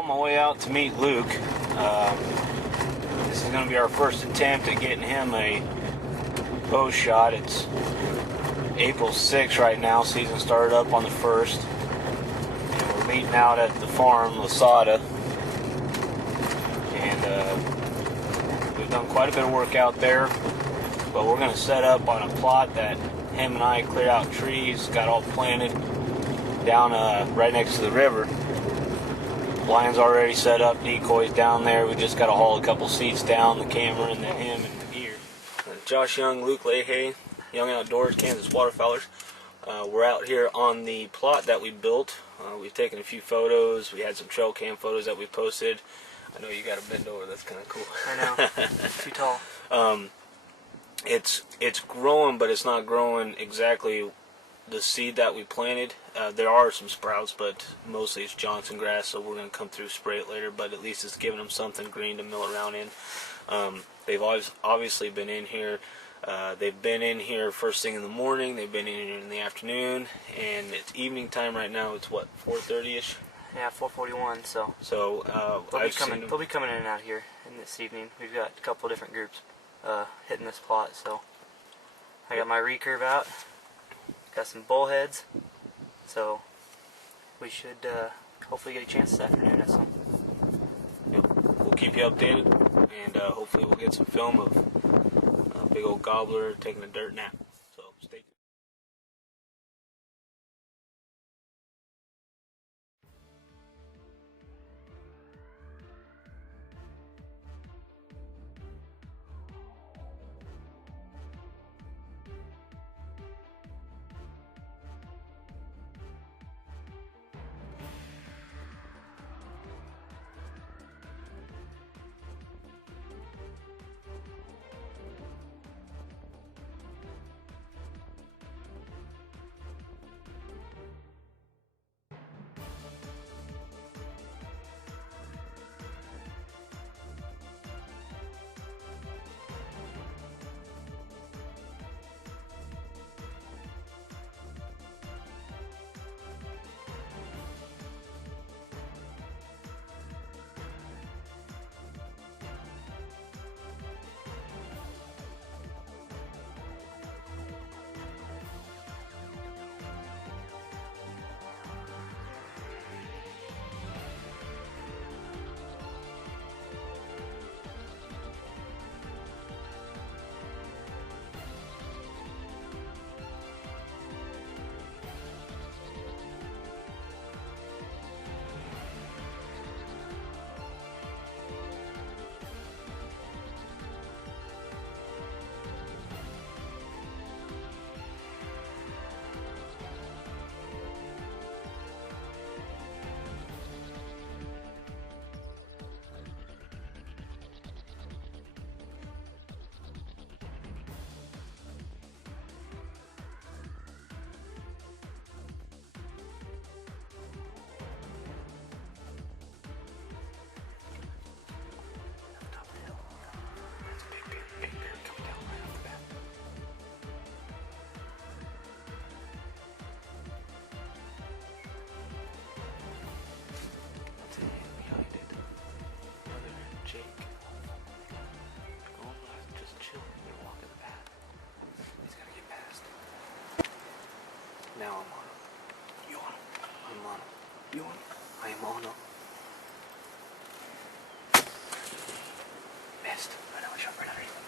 on my way out to meet Luke. This is going to be our first attempt at getting him a bow shot. It's April 6th right now. Season started up on the 1st. And we're meeting out at the farm, Lasada. And we've done quite a bit of work out there. But we're going to set up on a plot that him and I cleared out trees, got all planted down right next to the river. Lines already set up, decoys down there. We just got to haul a couple seats down, the camera and then him and the gear. Josh Young, Luke Leahy, Young Outdoors, Kansas Waterfowlers. We're out here on the plot that we built. We've taken a few photos. We had some trail cam photos that we posted. I know you got to bend over. That's kind of cool. I know. Too tall. It's growing, but it's not growing exactly the seed that we planted. There are some sprouts, but mostly it's Johnson grass, so we're going to come through, spray it later, but at least it's giving them something green to mill around in. They've obviously been in here. They've been in here first thing in the morning, they've been in here in the afternoon, and it's evening time right now. It's what, 4:30ish? Yeah, 4:41, so they'll be coming in and out here in this evening. We've got a couple different groups hitting this plot, so I got my recurve out. Got some bullheads, so we should hopefully get a chance this afternoon at some. Yep. We'll keep you updated, and hopefully we'll get some film of a big old gobbler taking a dirt nap. So stay tuned. Now I'm on him. You on him? I'm on him. You on him? I am on him. Missed. I know, I shot right underneath him.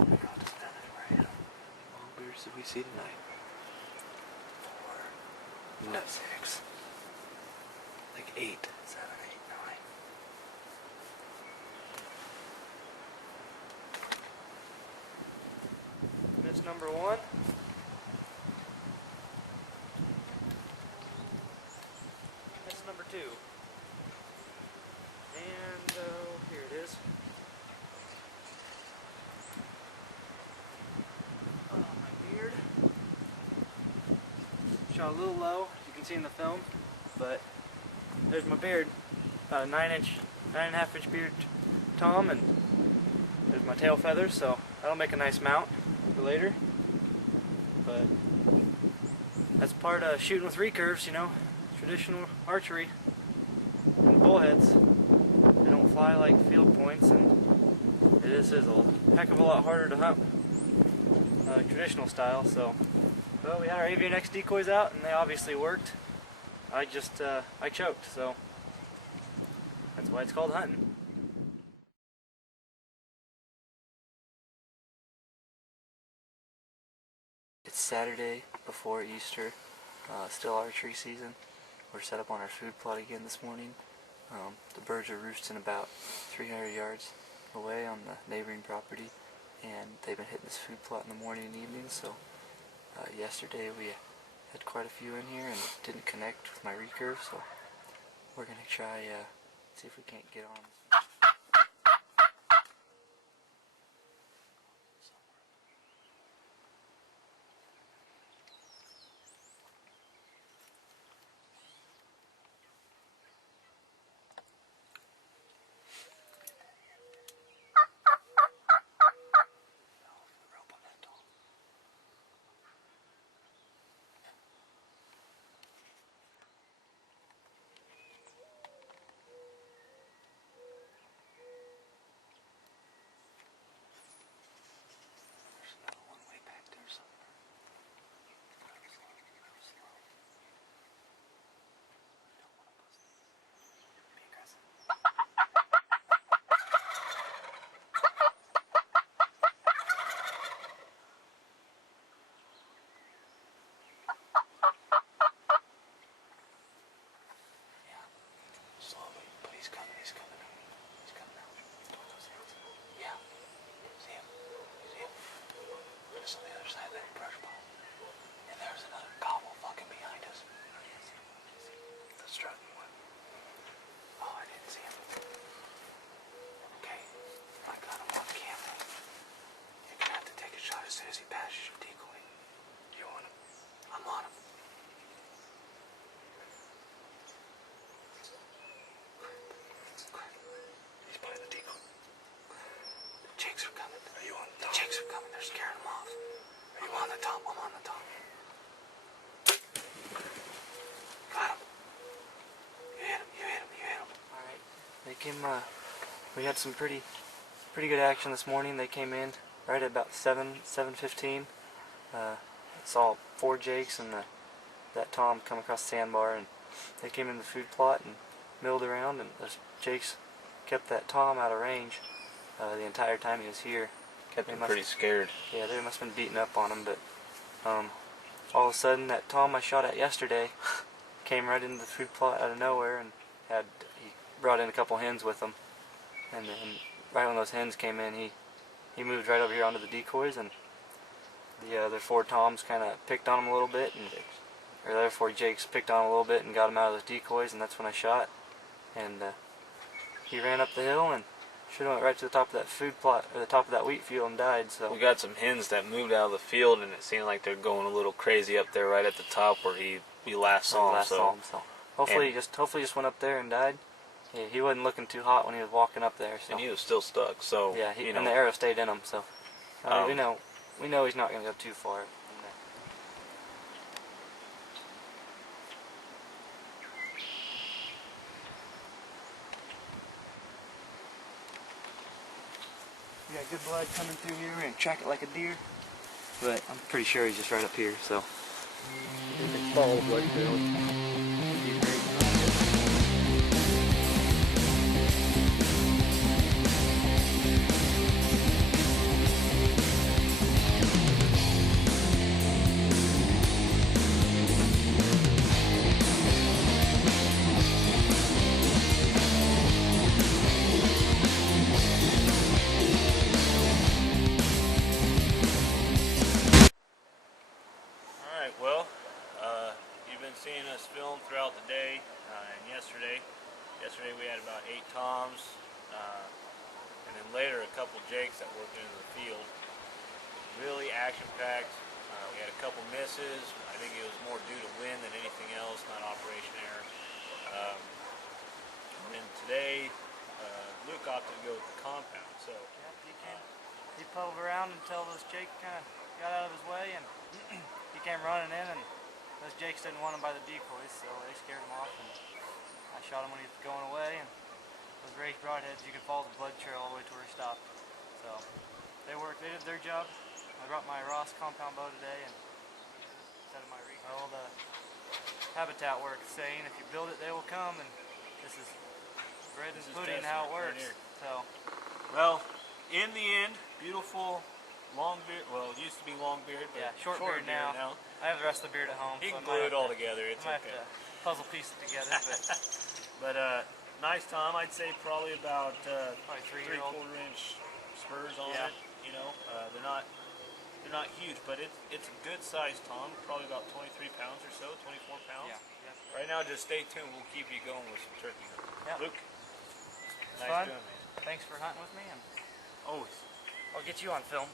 Oh my god, doesn't have anywhere to hit him. How many bears did we see tonight? 4. No, 6. Like 8. 7, 8, 9. That's number 1. That's number 2. And here it is. Oh, my beard. Shot a little low, as you can see in the film, but there's my beard. About a 9.5 inch beard tom, and there's my tail feathers, so that'll make a nice mount for later. But that's part of shooting with recurves, you know, traditional archery and bullheads. They don't fly like field points, and it is a heck of a lot harder to hunt traditional style. So, well, we had our Avian X decoys out, and they obviously worked. I choked, so that's why it's called hunting. It's Saturday before Easter, still archery season. We're set up on our food plot again this morning. The birds are roosting about 300 yards away on the neighboring property, and they've been hitting this food plot in the morning and evening. So yesterday we had quite a few in here and didn't connect with my recurve, so we're gonna try see if we can't get on. As soon as he passes your decoy, you want him? I'm on him. He's by the decoy. The jakes are coming. Are you on the top? The jakes are coming. They're scaring him off. I'm on the top. I'm on the top. Got him. You hit him. You hit him. You hit him. All right. They came. We had some pretty good action this morning. They came in right at about 7:15. Saw 4 jakes and that tom come across the sandbar, and they came in the food plot and milled around, and those jakes kept that tom out of range the entire time he was here. Kept him pretty scared. Yeah, they must have been beating up on him, but all of a sudden that tom I shot at yesterday came right into the food plot out of nowhere, and he brought in a couple hens with him, and then right when those hens came in, he moved right over here onto the decoys, and the other 4 toms kind of picked on him a little bit, or the other 4 jakes picked on him a little bit and got him out of those decoys, and that's when I shot. And he ran up the hill and should have went right to the top of that food plot, or the top of that wheat field, and died. So we got some hens that moved out of the field, and it seemed like they're going a little crazy up there right at the top where we last saw him. So hopefully he just went up there and died. Yeah, he wasn't looking too hot when he was walking up there. So. And he was still stuck. So yeah, and the arrow stayed in him. So we know he's not going to go too far. We got good blood coming through here. We're going to track it like a deer, but I'm pretty sure he's just right up here. So follow blood trail. Yesterday we had about 8 toms, and then later a couple jakes that worked into the field. Really action-packed. We had a couple misses. I think it was more due to wind than anything else, not operation error. And then today, Luke opted to go with the compound. So he pulled around until those jakes kind of got out of his way, and he came running in, and those jakes didn't want him by the decoys, so they scared him off. And I shot him when he was going away, and those raised broadheads, you could follow the blood trail all the way to where he stopped. So they did their job. I brought my Ross compound bow today, and set of my all the habitat work saying if you build it, they will come, and this is bread and pudding how it works. So, well, in the end, beautiful long beard. Well, it used to be long beard, but yeah, short beard now. I have the rest of the beard at home. He can glue it all together. It's I okay. have to puzzle piece it together. But nice tom. I'd say probably about probably 3/4 inch spurs on it. You know, they're not huge, but it's a good sized tom. Probably about 23 pounds or so, 24 pounds. Yeah. Right now, just stay tuned. We'll keep you going with some turkey hunting. Yep. Luke, nice fun. doing, man. Thanks for hunting with me, and Always. I'll get you on film.